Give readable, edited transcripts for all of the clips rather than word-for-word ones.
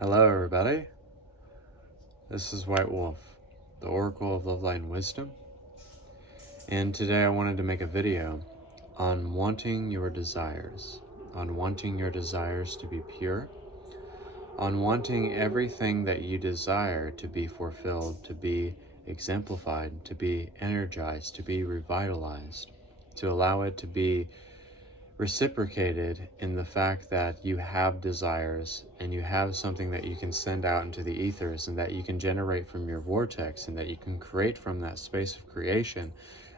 Hello, everybody. This is White Wolf, the Oracle of Love, Light, and Wisdom. And today I wanted to make a video on wanting your desires, to be pure, on wanting everything that you desire to be fulfilled, to be exemplified, to be energized, to be revitalized, to allow it to be reciprocated in the fact that you have desires and you have something that you can send out into the ethers and that you can generate from your vortex and that you can create from that space of creation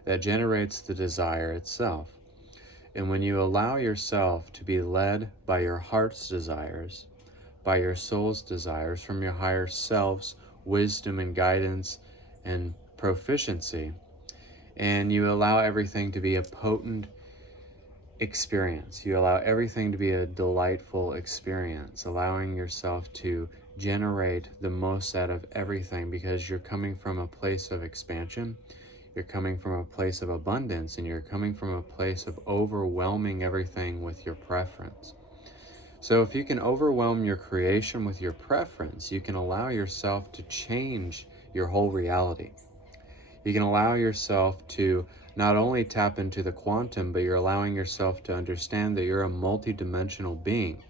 that generates the desire itself. And when you allow yourself to be led by your heart's desires, by your soul's desires, from your higher self's wisdom and guidance and proficiency, and you allow everything to be a potent experience. You allow everything to be a delightful experience, allowing yourself to generate the most out of everything because you're coming from a place of expansion, you're coming from a place of abundance, and you're coming from a place of overwhelming everything with your preference. So if you can overwhelm your creation with your preference, you can allow yourself to change your whole reality. You can allow yourself to not only tap into the quantum, but you're allowing yourself to understand that you're a multidimensional being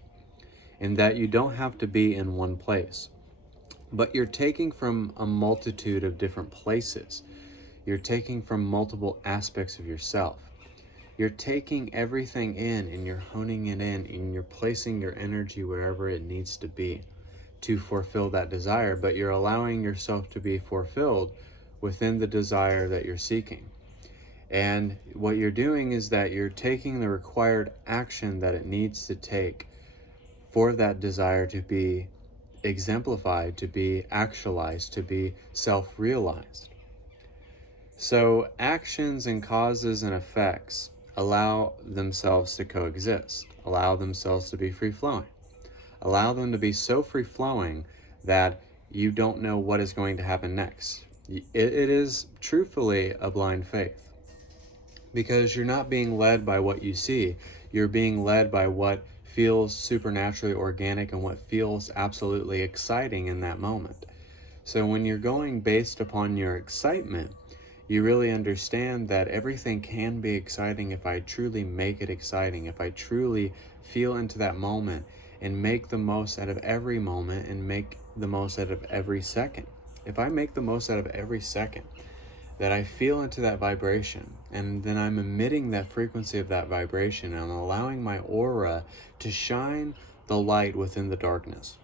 and that you don't have to be in one place. But you're taking from a multitude of different places. You're taking from multiple aspects of yourself. You're taking everything in and you're honing it in and you're placing your energy wherever it needs to be to fulfill that desire, but you're allowing yourself to be fulfilled within the desire that you're seeking. And what you're doing is that you're taking the required action that it needs to take for that desire to be exemplified, to be actualized, to be self-realized. So actions and causes and effects allow themselves to coexist, allow themselves to be free-flowing, allow them to be so free-flowing that you don't know what is going to happen next. It is truthfully a blind faith, because you're not being led by what you see. You're being led by what feels supernaturally organic and what feels absolutely exciting in that moment. So when you're going based upon your excitement, you really understand that everything can be exciting if I truly make it exciting, if I truly feel into that moment and make the most out of every moment and make the most out of every second. If I make the most out of every second, that I feel into that vibration, and then I'm emitting that frequency of that vibration, and I'm allowing my aura to shine the light within the darkness.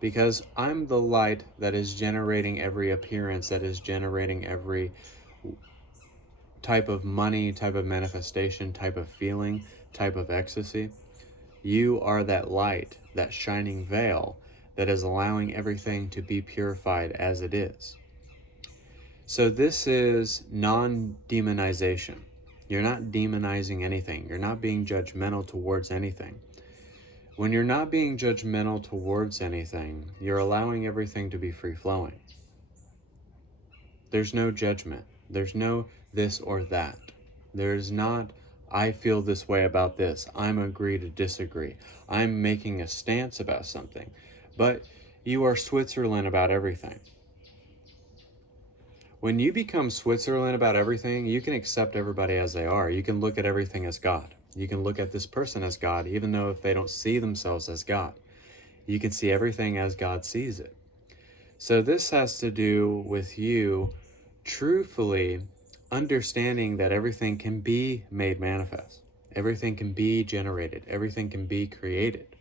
Because I'm the light that is generating every appearance, that is generating every type of money, type of manifestation, type of feeling, type of ecstasy. You are that light, that shining veil that is allowing everything to be purified as it is. So this is non-demonization. You're not demonizing anything. You're not being judgmental towards anything. When you're not being judgmental towards anything, you're allowing everything to be free-flowing. There's no judgment. There's no this or that. There's not, I feel this way about this. I'm agree to disagree. I'm making a stance about something. But you are Switzerland about everything. When you become Switzerland about everything, you can accept everybody as they are. You can look at everything as God. You can look at this person as God, even though if they don't see themselves as God. You can see everything as God sees it. So this has to do with you truthfully understanding that everything can be made manifest. Everything can be generated. Everything can be created.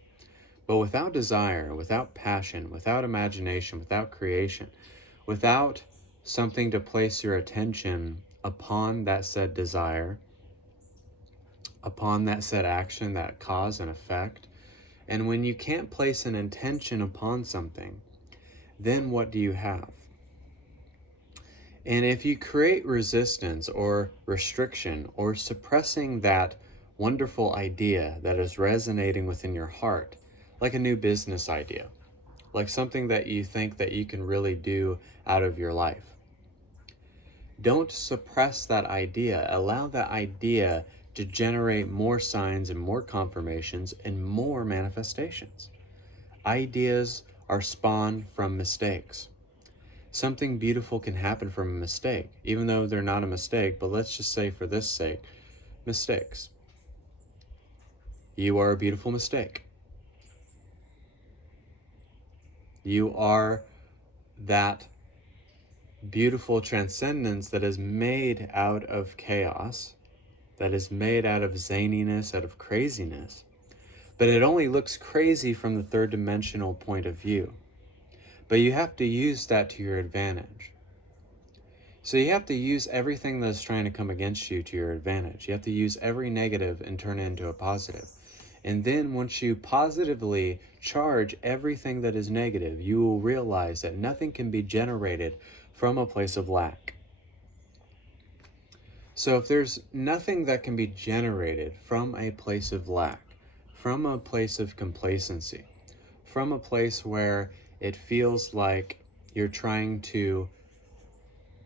But without desire, without passion, without imagination, without creation, without something to place your attention upon that said desire, upon that said action, that cause and effect, and when you can't place an intention upon something, then what do you have? And if you create resistance or restriction or suppressing that wonderful idea that is resonating within your heart, like a new business idea, like something that you think that you can really do out of your life, don't suppress that idea. Allow that idea to generate more signs and more confirmations and more manifestations. Ideas are spawned from mistakes. Something beautiful can happen from a mistake, even though they're not a mistake, but let's just say for this sake, mistakes. You are a beautiful mistake. You are that beautiful transcendence that is made out of chaos, that is made out of zaniness, out of craziness. But it only looks crazy from the third dimensional point of view. But you have to use that to your advantage. So you have to use everything that's trying to come against you to your advantage. You have to use every negative and turn it into a positive. And then once you positively charge everything that is negative, you will realize that nothing can be generated from a place of lack. So if there's nothing that can be generated from a place of lack, from a place of complacency, from a place where it feels like you're trying to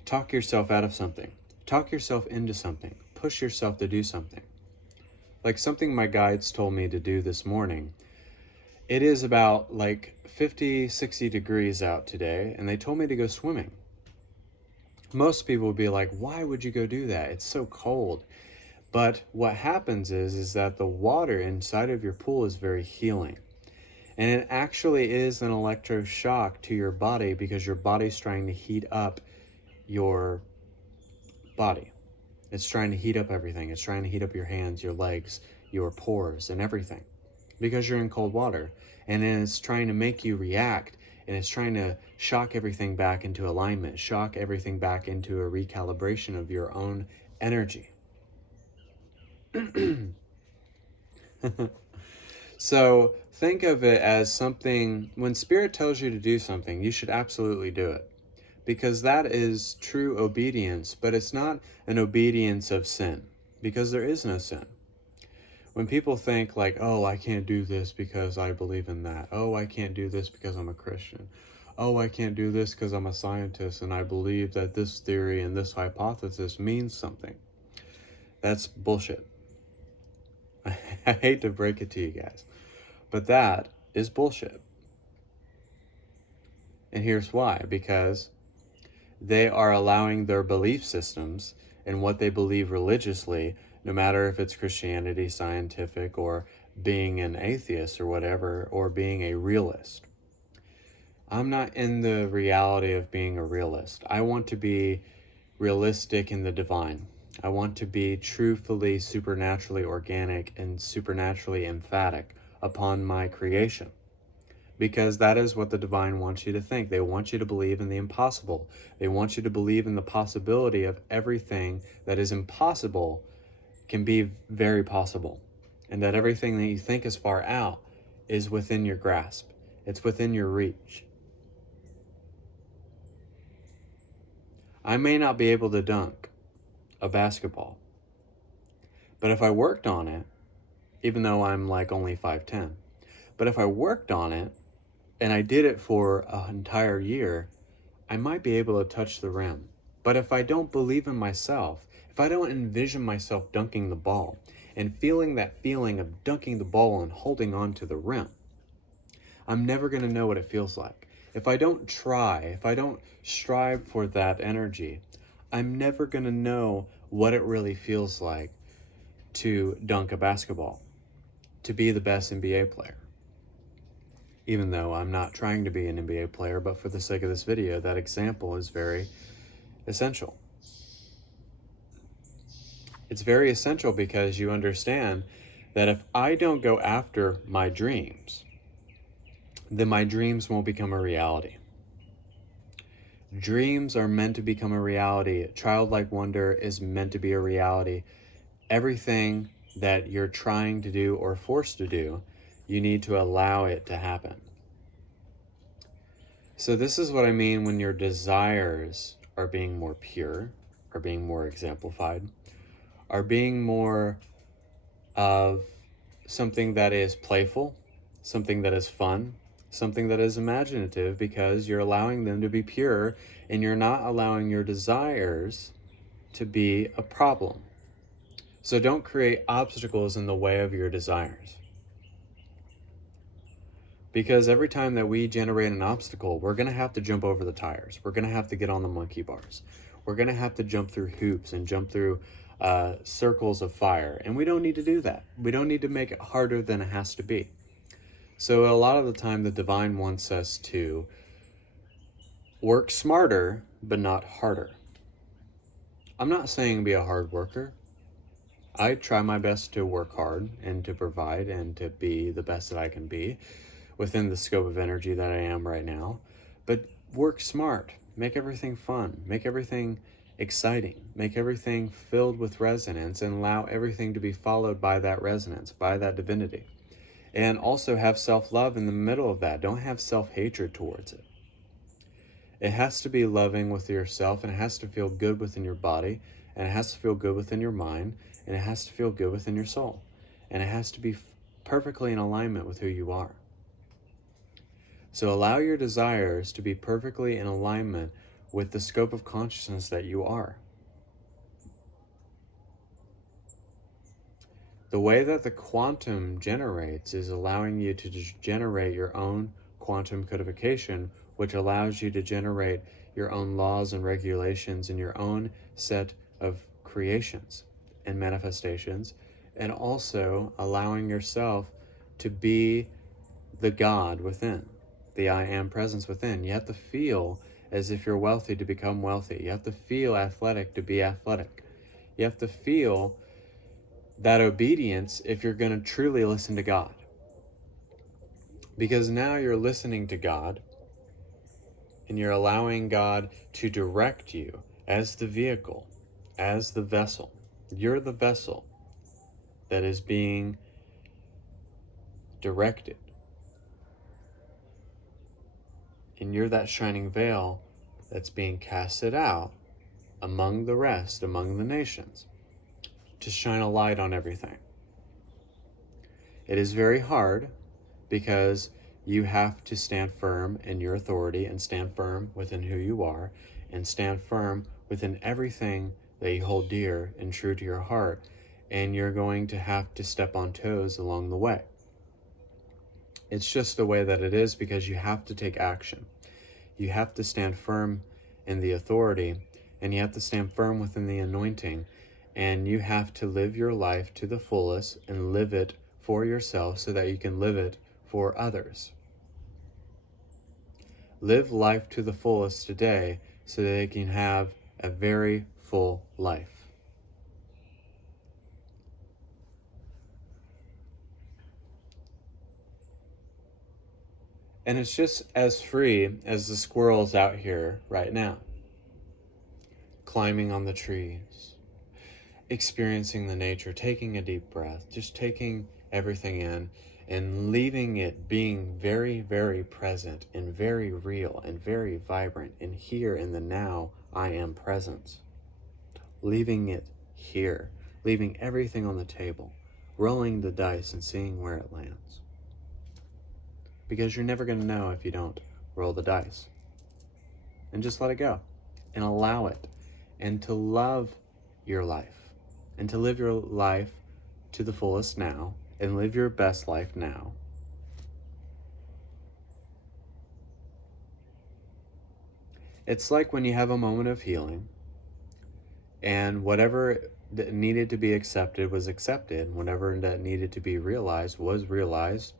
talk yourself out of something, talk yourself into something, push yourself to do something. Like something my guides told me to do this morning. It is about like 50, 60 degrees out today, and they told me to go swimming. Most people would be like, why would you go do that? It's so cold. But what happens is that the water inside of your pool is very healing. And it actually is an electroshock to your body because your body's trying to heat up your body. It's trying to heat up everything. It's trying to heat up your hands, your legs, your pores, and everything because you're in cold water. And then it's trying to make you react, and it's trying to shock everything back into alignment, shock everything back into a recalibration of your own energy. So think of it as something, when Spirit tells you to do something, you should absolutely do it. Because that is true obedience, but it's not an obedience of sin, because there is no sin. When people think like, oh, I can't do this because I believe in that. Oh, I can't do this because I'm a Christian. Oh, I can't do this because I'm a scientist and I believe that this theory and this hypothesis means something. That's bullshit. I hate to break it to you guys, but that is bullshit. And here's why. Because they are allowing their belief systems and what they believe religiously, no matter if it's Christianity, scientific, or being an atheist or whatever, or being a realist. I'm not in the reality of being a realist. I want to be realistic in the divine. I want to be truthfully, supernaturally organic and supernaturally emphatic upon my creation. Because that is what the divine wants you to think. They want you to believe in the impossible. They want you to believe in the possibility of everything that is impossible can be very possible. And that everything that you think is far out is within your grasp. It's within your reach. I may not be able to dunk a basketball, but if I worked on it, even though I'm like only 5'10", but if I worked on it, and I did it for an entire year, I might be able to touch the rim. But if I don't believe in myself, if I don't envision myself dunking the ball and feeling that feeling of dunking the ball and holding on to the rim, I'm never going to know what it feels like. If I don't try, if I don't strive for that energy, I'm never going to know what it really feels like to dunk a basketball, to be the best NBA player. Even though I'm not trying to be an NBA player, but for the sake of this video, that example is very essential. It's very essential because you understand that if I don't go after my dreams, then my dreams won't become a reality. Dreams are meant to become a reality. Childlike wonder is meant to be a reality. Everything that you're trying to do or forced to do, you need to allow it to happen. So this is what I mean when your desires are being more pure, are being more exemplified, are being more of something that is playful, something that is fun, something that is imaginative, because you're allowing them to be pure and you're not allowing your desires to be a problem. So don't create obstacles in the way of your desires. Because every time that we generate an obstacle, we're going to have to jump over the tires. We're going to have to get on the monkey bars. We're going to have to jump through hoops and jump through circles of fire. And we don't need to do that. We don't need to make it harder than it has to be. So a lot of the time, the divine wants us to work smarter, but not harder. I'm not saying be a hard worker. I try my best to work hard and to provide and to be the best that I can be within the scope of energy that I am right now. But work smart. Make everything fun. Make everything exciting. Make everything filled with resonance, and allow everything to be followed by that resonance, by that divinity. And also have self-love in the middle of that. Don't have self-hatred towards it. It has to be loving with yourself, and it has to feel good within your body, and it has to feel good within your mind, and it has to feel good within your soul. And it has to be perfectly in alignment with who you are. So allow your desires to be perfectly in alignment with the scope of consciousness that you are. The way that the quantum generates is allowing you to generate your own quantum codification, which allows you to generate your own laws and regulations in your own set of creations and manifestations, and also allowing yourself to be the God within, the I am presence within. You have to feel as if you're wealthy to become wealthy. You have to feel athletic to be athletic. You have to feel that obedience if you're going to truly listen to God. Because now you're listening to God, and you're allowing God to direct you as the vehicle, as the vessel. You're the vessel that is being directed. And you're that shining veil that's being casted out among the rest, among the nations, to shine a light on everything. It is very hard because you have to stand firm in your authority and stand firm within who you are and stand firm within everything that you hold dear and true to your heart. And you're going to have to step on toes along the way. It's just the way that it is, because you have to take action. You have to stand firm in the authority, and you have to stand firm within the anointing, and you have to live your life to the fullest and live it for yourself so that you can live it for others. Live life to the fullest today so that you can have a very full life. And it's just as free as the squirrels out here right now, climbing on the trees, experiencing the nature, taking a deep breath, just taking everything in and leaving it being very, very present and very real and very vibrant. And here in the now, I am present. Leaving it here, leaving everything on the table, rolling the dice and seeing where it lands. Because you're never going to know if you don't roll the dice. And just let it go and allow it, and to love your life and to live your life to the fullest now and live your best life now. It's like when you have a moment of healing and whatever that needed to be accepted was accepted, whatever that needed to be realized was realized,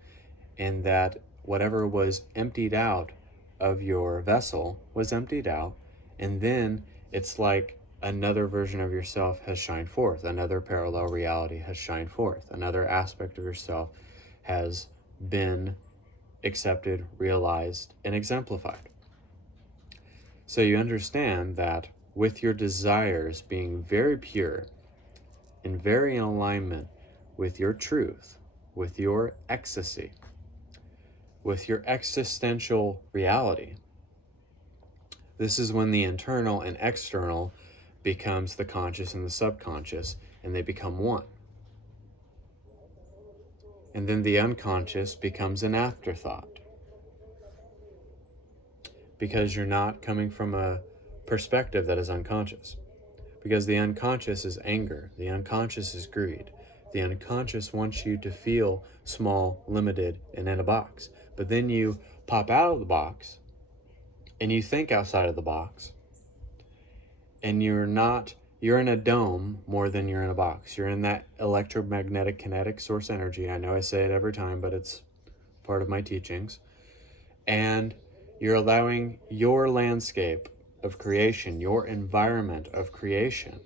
and that whatever was emptied out of your vessel was emptied out, and then it's like another version of yourself has shined forth, another parallel reality has shined forth, another aspect of yourself has been accepted, realized, and exemplified. So you understand that with your desires being very pure and very in alignment with your truth, with your ecstasy, with your existential reality, this is when the internal and external becomes the conscious and the subconscious, and they become one. And then the unconscious becomes an afterthought, because you're not coming from a perspective that is unconscious. Because the unconscious is anger, the unconscious is greed, The unconscious wants you to feel small, limited, and in a box. But then you pop out of the box and you think outside of the box, and you're in a dome more than you're in a box. You're in that electromagnetic kinetic source energy. I know I say it every time, but it's part of my teachings. And you're allowing your landscape of creation, your environment of creation,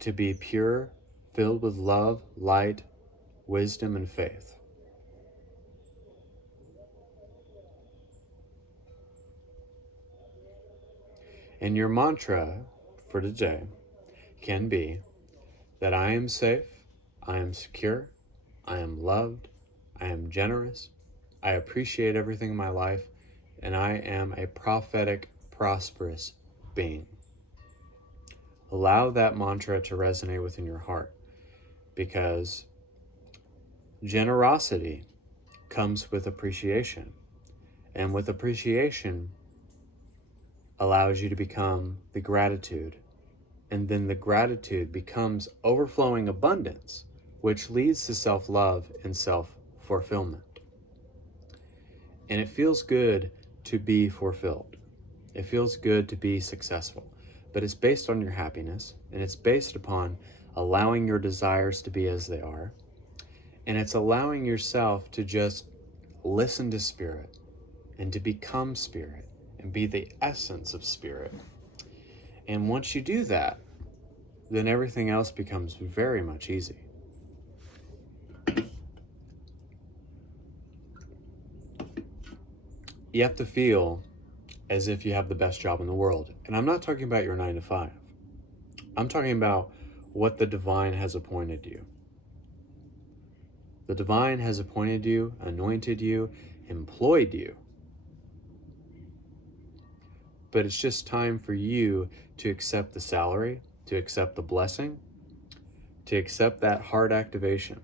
to be pure, filled with love, light, wisdom, and faith. And your mantra for today can be that I am safe, I am secure, I am loved, I am generous, I appreciate everything in my life, and I am a prophetic, prosperous being. Allow that mantra to resonate within your heart, because generosity comes with appreciation, and with appreciation allows you to become the gratitude, and then the gratitude becomes overflowing abundance, which leads to self-love and self-fulfillment. And it feels good to be fulfilled. It feels good to be successful, but it's based on your happiness, and it's based upon allowing your desires to be as they are, and it's allowing yourself to just listen to spirit and to become spirit and be the essence of spirit. And once you do that, then everything else becomes very much easy. You have to feel as if you have the best job in the world. And I'm not talking about your 9 to 5. I'm talking about what the divine has appointed you. The divine has appointed you, anointed you, employed you. But it's just time for you to accept the salary, to accept the blessing, to accept that heart activation,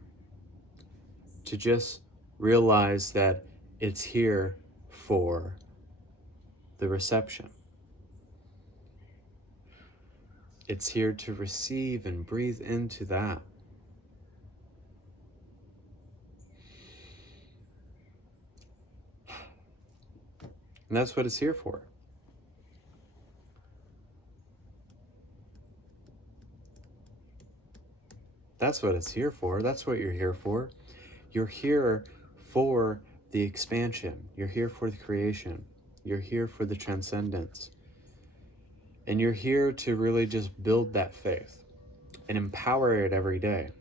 to just realize that it's here for the reception. It's here to receive and breathe into that. And that's what it's here for. That's what it's here for. That's what you're here for. You're here for the expansion. You're here for the creation. You're here for the transcendence. And you're here to really just build that faith and empower it every day.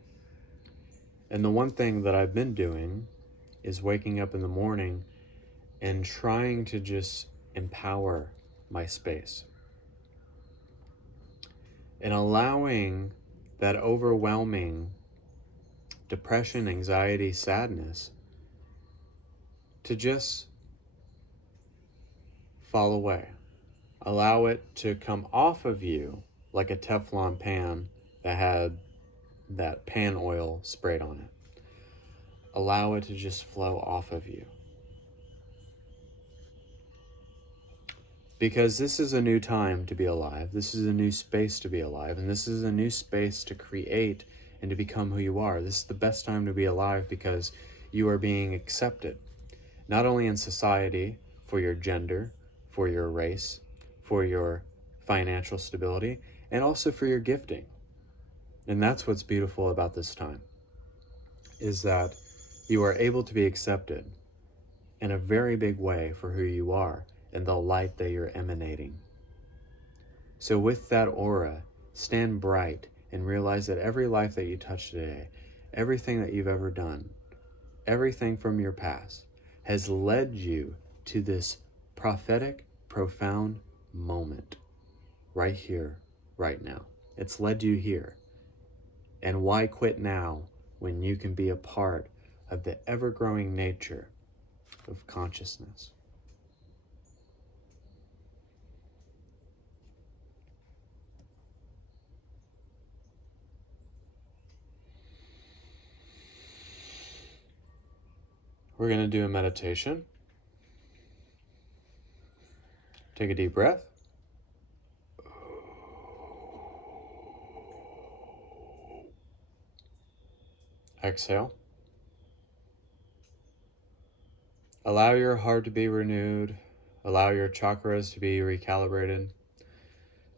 And the one thing that I've been doing is waking up in the morning and trying to just empower my space. And allowing that overwhelming depression, anxiety, sadness to just fall away. Allow it to come off of you like a Teflon pan that had that pan oil sprayed on it. Allow it to just flow off of you. Because this is a new time to be alive. This is a new space to be alive. And this is a new space to create and to become who you are. This is the best time to be alive because you are being accepted, not only in society for your gender, for your race, for your financial stability, and also for your gifting. And that's what's beautiful about this time, is that you are able to be accepted in a very big way for who you are and the light that you're emanating. So with that aura, stand bright and realize that every life that you touch today, everything that you've ever done, everything from your past has led you to this prophetic, profound moment right here, right now. It's led you here. And why quit now when you can be a part of the ever-growing nature of consciousness? We're going to do a meditation. Take a deep breath. Exhale. Allow your heart to be renewed. Allow your chakras to be recalibrated.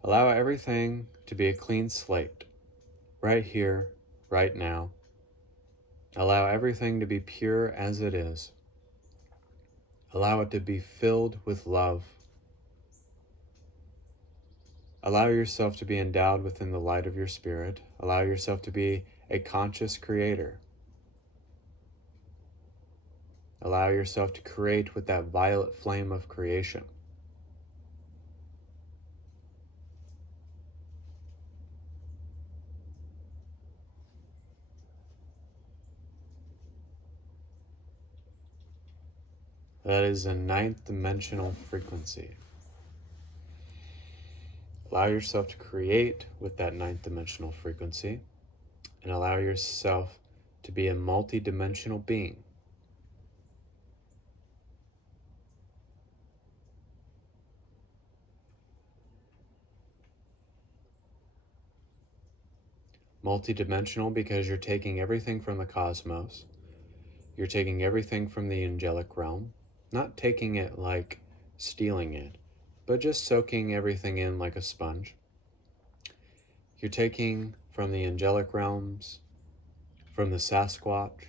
Allow everything to be a clean slate, right here, right now. Allow everything to be pure as it is. Allow it to be filled with love. Allow yourself to be endowed within the light of your spirit. Allow yourself to be a conscious creator. Allow yourself to create with that violet flame of creation. That is a ninth dimensional frequency. Allow yourself to create with that ninth dimensional frequency, and allow yourself to be a multi-dimensional being. Multi-dimensional because you're taking everything from the cosmos. You're taking everything from the angelic realm, not taking it like stealing it, but just soaking everything in like a sponge. You're taking from the angelic realms, from the Sasquatch,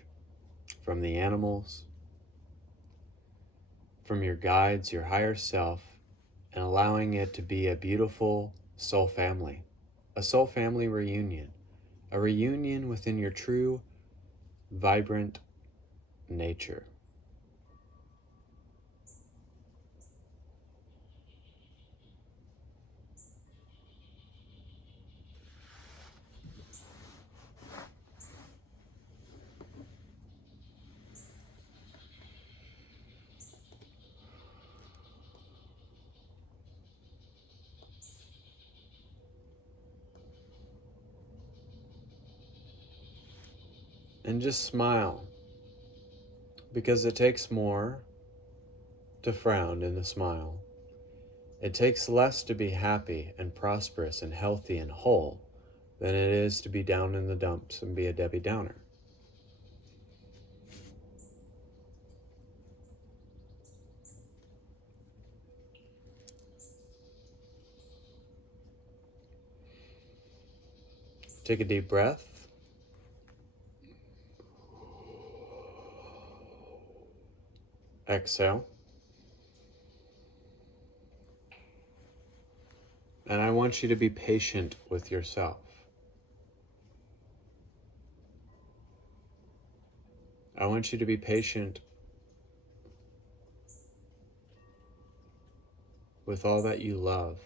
from the animals, from your guides, your higher self, and allowing it to be a beautiful soul family, a soul family reunion, a reunion within your true, vibrant nature. And just smile, because it takes more to frown in a smile. It takes less to be happy and prosperous and healthy and whole than it is to be down in the dumps and be a Debbie Downer. Take a deep breath. Exhale. And I want you to be patient with yourself. I want you to be patient with all that you love.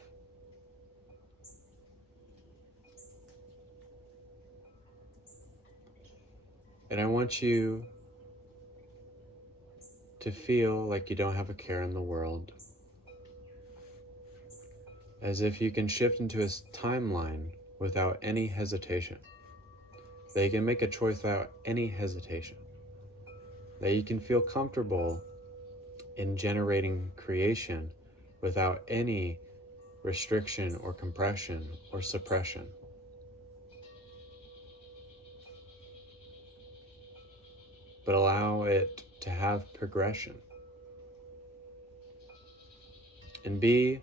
And I want you to feel like you don't have a care in the world. As if you can shift into a timeline without any hesitation. That you can make a choice without any hesitation. That you can feel comfortable in generating creation without any restriction or compression or suppression. But allow it to have progression. And be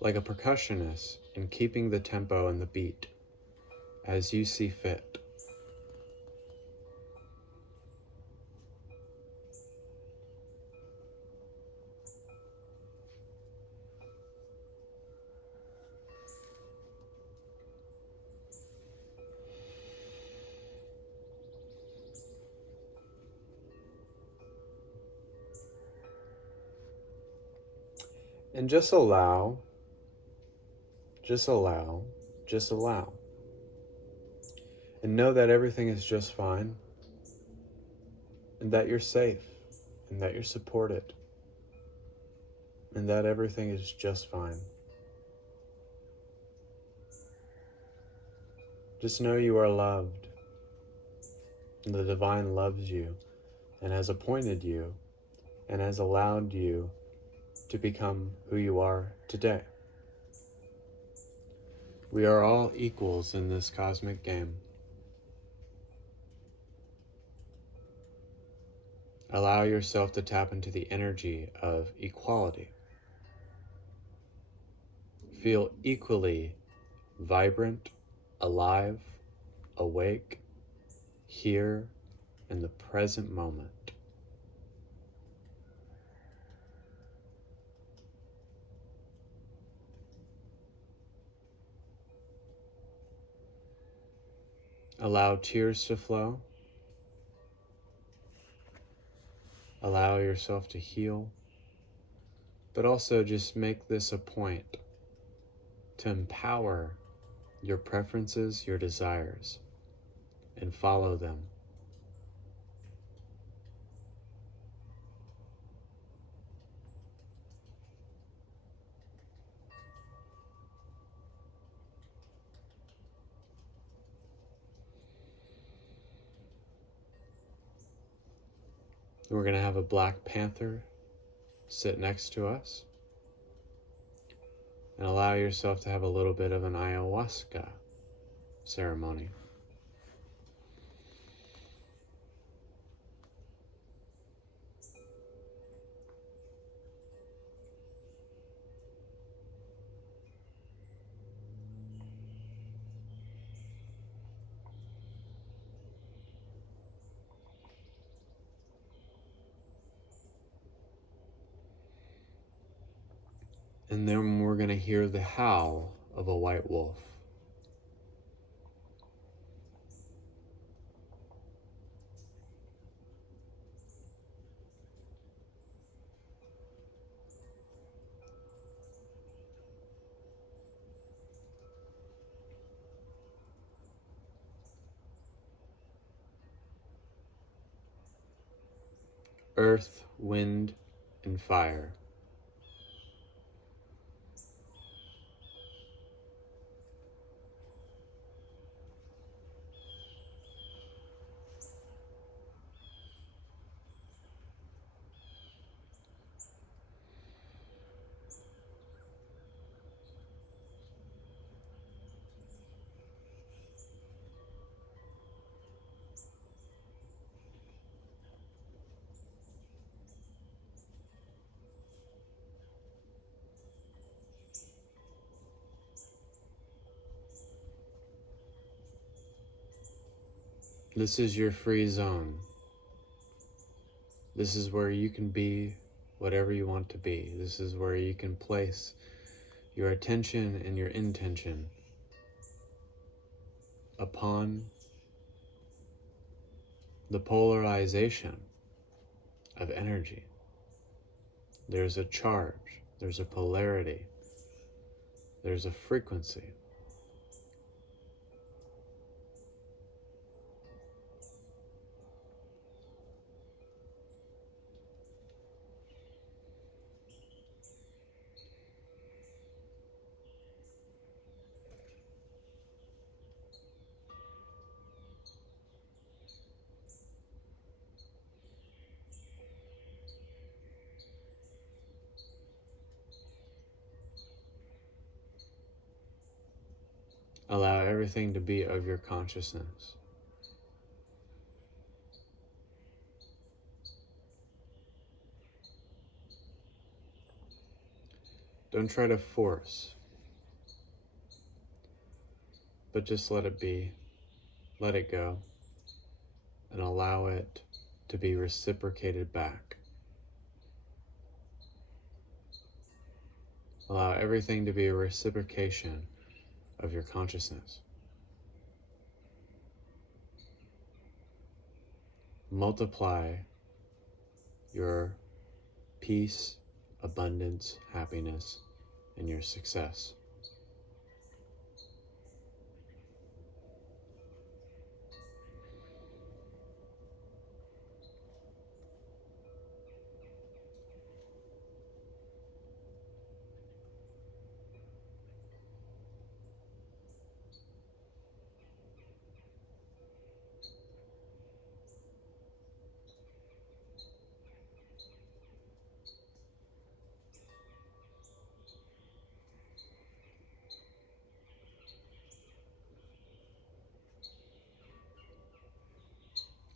like a percussionist in keeping the tempo and the beat as you see fit. And just allow. And know that everything is just fine, and that you're safe, and that you're supported, and that everything is just fine. Just know you are loved, and the divine loves you, and has appointed you, and has allowed you to become who you are today. We are all equals in this cosmic game. Allow yourself to tap into the energy of equality. Feel equally vibrant, alive, awake, here in the present moment. Allow tears to flow. Allow yourself to heal, but also just make this a point to empower your preferences, your desires, and follow them. We're going to have a Black Panther sit next to us, and allow yourself to have a little bit of an ayahuasca ceremony. And then we're going to hear the howl of a white wolf. Earth, wind, and fire. This is your free zone. This is where you can be whatever you want to be. This is where you can place your attention and your intention upon the polarization of energy. There's a charge, there's a polarity, there's a frequency. Allow everything to be of your consciousness. Don't try to force, but just let it be, let it go, and allow it to be reciprocated back. Allow everything to be a reciprocation of your consciousness. Multiply your peace, abundance, happiness, and your success.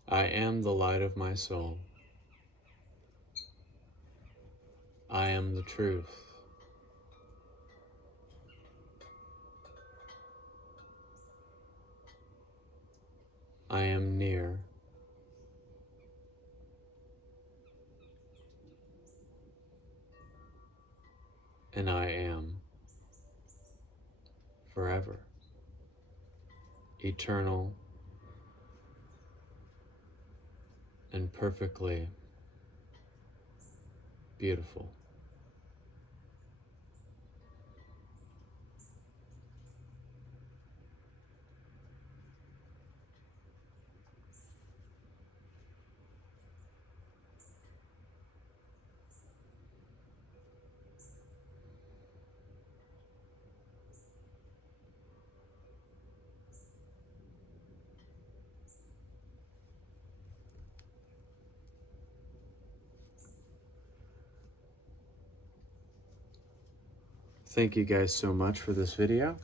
I am the light of my soul. I am the truth. I am near. And I am forever, eternal, and perfectly beautiful. Thank you guys so much for this video.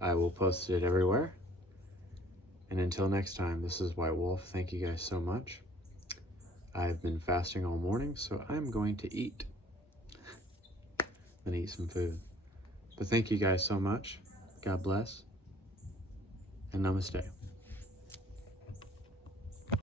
I will post it everywhere. And until next time, this is White Wolf. Thank you guys so much. I've been fasting all morning, so I'm going to eat and eat some food. But thank you guys so much. God bless, and namaste.